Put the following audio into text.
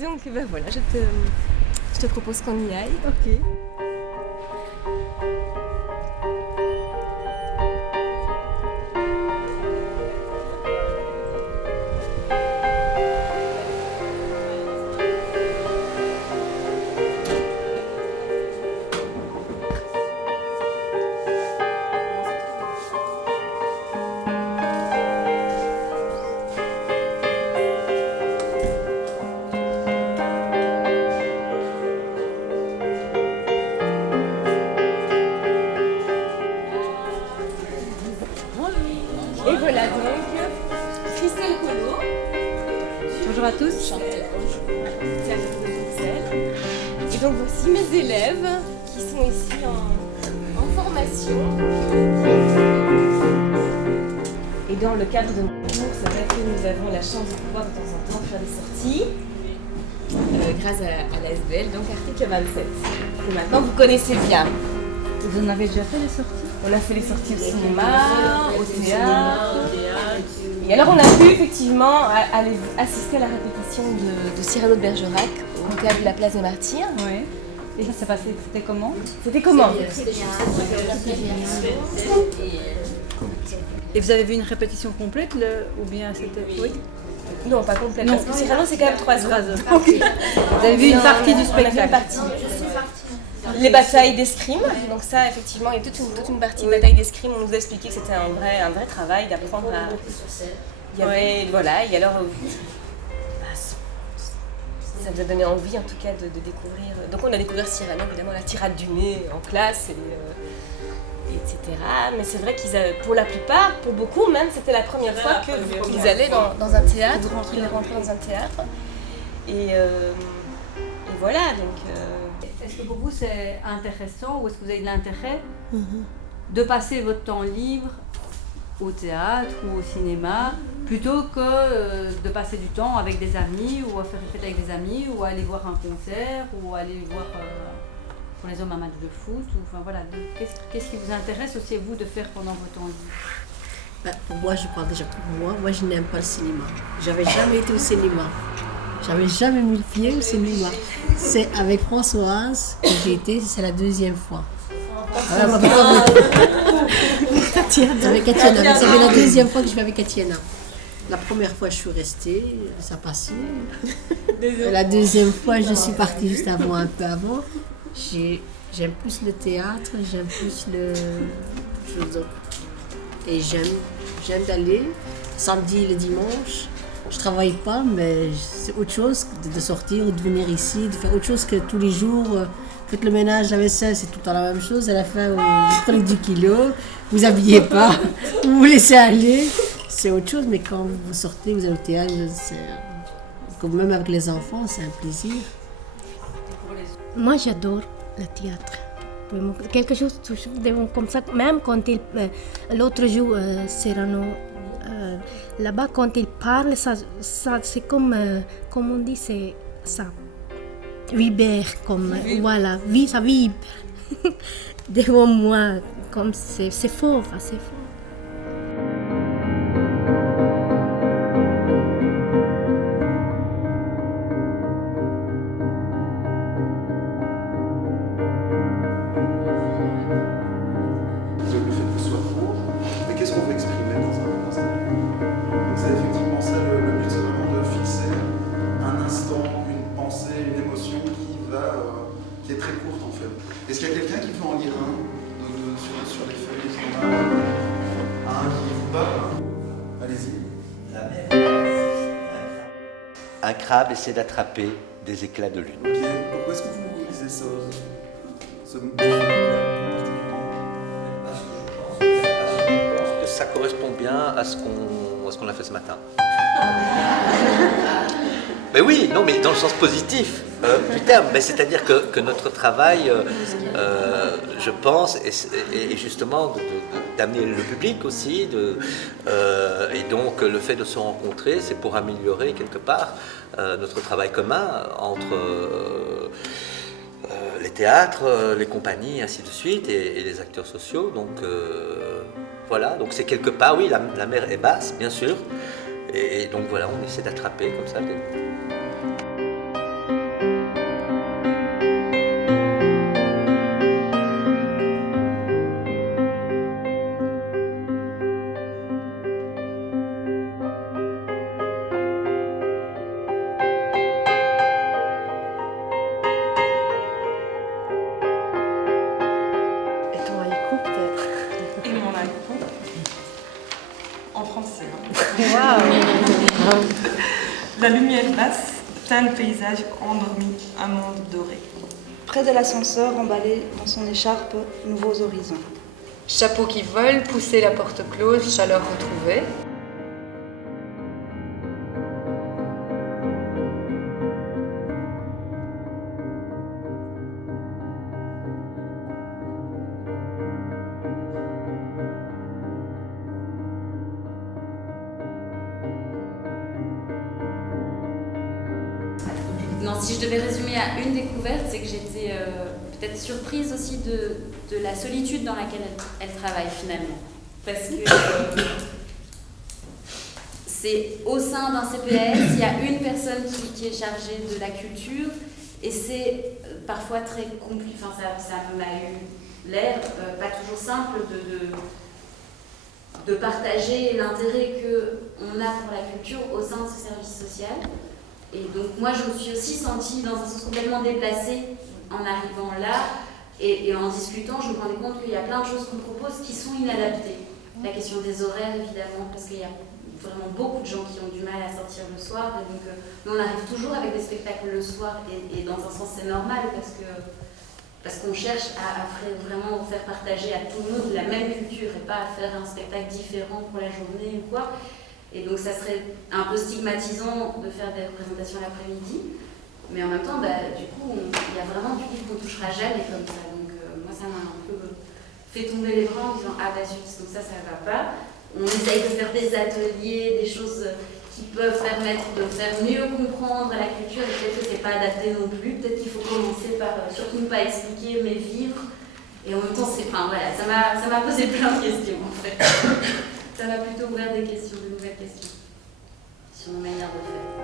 Donc ben voilà, je te propose qu'on y aille. Ok. Et voilà donc Christelle Collot. Bonjour à tous. Et donc voici mes élèves qui sont ici en formation. Et dans le cadre de nos cours, c'est vrai que nous avons la chance de pouvoir de temps en temps faire des sorties grâce à l'ASBL, donc article 27. Que maintenant vous connaissez bien. Vous en avez déjà fait des sorties? On a fait les sorties au cinéma, au théâtre. Et alors on a pu effectivement aller assister à la répétition de Cyrano de Bergerac au théâtre de la Place des Martyrs. Oui. Et ça s'est passé, c'était comment? C'était comment? Et vous avez vu une répétition complète ou bien c'était... Oui. Non, pas complète, Non. parce que Cyrano c'est quand même 3 heures. Vous avez vu une partie du On a vu une spectacle? partie. Les batailles d'escrime, donc ça effectivement il y a toute une partie de bataille d'escrime, on nous a expliqué que c'était un vrai travail d'apprendre à... Il y avait, voilà, et alors ça nous a donné envie en tout cas de découvrir, donc on a découvert Cyrano évidemment, la tirade du nez en classe, etc. Mais c'est vrai pour la plupart, pour beaucoup même, c'était la première fois qu'ils allaient dans un théâtre, qu'ils rentraient dans un théâtre, et voilà donc... Est-ce que pour vous c'est intéressant ou est-ce que vous avez de l'intérêt de passer votre temps libre au théâtre ou au cinéma plutôt que de passer du temps avec des amis ou à faire une fête avec des amis ou à aller voir un concert ou aller voir pour les hommes un match de foot ou, enfin voilà, qu'est-ce qui vous intéresse aussi vous de faire pendant votre temps libre? Pour moi, je parle déjà pour moi, je n'aime pas le cinéma. J'avais jamais été au cinéma. J'avais jamais mis le pied au cinéma. C'est avec Françoise que j'ai été, c'est la deuxième fois. Avec Katiana. Ça fait la deuxième fois que je vais avec Katiana. La première fois, je suis restée, ça passait. La deuxième fois, je suis partie juste avant, un peu avant. J'aime plus le théâtre, j'aime plus le... Et j'aime d'aller samedi et le dimanche. Je travaille pas, mais c'est autre chose de sortir, de venir ici, de faire autre chose que tous les jours. Faites le ménage, la vaisselle, c'est tout le temps la même chose. À la fin, vous prenez du kilo, vous habillez pas, vous vous laissez aller. C'est autre chose, mais quand vous sortez, vous allez au théâtre, comme même avec les enfants, c'est un plaisir. Moi, j'adore le théâtre. Vraiment, quelque chose toujours comme ça, même quand l'autre jour, Cyrano, là-bas, quand il parle, ça c'est comme on dit, ça vibre, voilà, ça vibre devant moi, comme c'est fort, assez fort. Le fait que ce soit court, mais qu'est-ce qu'on veut exprimer dans un donc c'est effectivement ça le but, c'est vraiment de fixer un instant, une pensée, une émotion qui est très courte en fait. Est-ce qu'il y a quelqu'un qui veut en lire un sur les feuilles? Est-ce qu'on a un qui vous parle? Allez-y. Un crabe essaie d'attraper des éclats de lune. Ok, pourquoi est-ce que vous lisez ça? Ça correspond bien à ce qu'on a fait ce matin. Mais oui, non, mais dans le sens positif du terme. Mais c'est-à-dire que notre travail, je pense, est justement d'amener le public aussi, et donc le fait de se rencontrer, c'est pour améliorer quelque part notre travail commun entre les théâtres, les compagnies, ainsi de suite, et les acteurs sociaux. Donc voilà, donc c'est quelque part, oui, la mer est basse, bien sûr, et donc voilà, on essaie d'attraper comme ça. La lumière basse teint le paysage endormi, un monde doré. Près de l'ascenseur, emballé dans son écharpe, nouveaux horizons. Chapeau qui vole, pousser la porte close, chaleur retrouvée. Non, si je devais résumer à une découverte, c'est que j'étais peut-être surprise aussi de la solitude dans laquelle elle travaille finalement. Parce que c'est au sein d'un CPS, il y a une personne qui est chargée de la culture et c'est parfois très compliqué, enfin ça m'a eu l'air pas toujours simple de partager l'intérêt qu'on a pour la culture au sein de ce service social. Et donc moi je me suis aussi sentie dans un sens complètement déplacée en arrivant là et en discutant je me rendais compte qu'il y a plein de choses qu'on propose qui sont inadaptées. La question des horaires évidemment parce qu'il y a vraiment beaucoup de gens qui ont du mal à sortir le soir et donc nous on arrive toujours avec des spectacles le soir et dans un sens c'est normal parce qu'on cherche à vraiment faire partager à tout le monde la même culture et pas à faire un spectacle différent pour la journée ou quoi. Et donc ça serait un peu stigmatisant de faire des représentations l'après-midi, mais en même temps, du coup, il y a vraiment du livre qu'on ne touchera jamais comme ça. Donc moi, ça m'a un peu fait tomber les bras en disant « Ah bah zut, donc ça va pas ». On essaye de faire des ateliers, des choses qui peuvent permettre de faire mieux comprendre la culture, et peut-être que c'est pas adapté non plus, peut-être qu'il faut commencer par surtout ne pas expliquer, mais vivre. Et en même temps, voilà, ça m'a posé plein de questions en fait. Ça m'a plutôt ouvert des questions, de nouvelles questions sur ma manière de faire.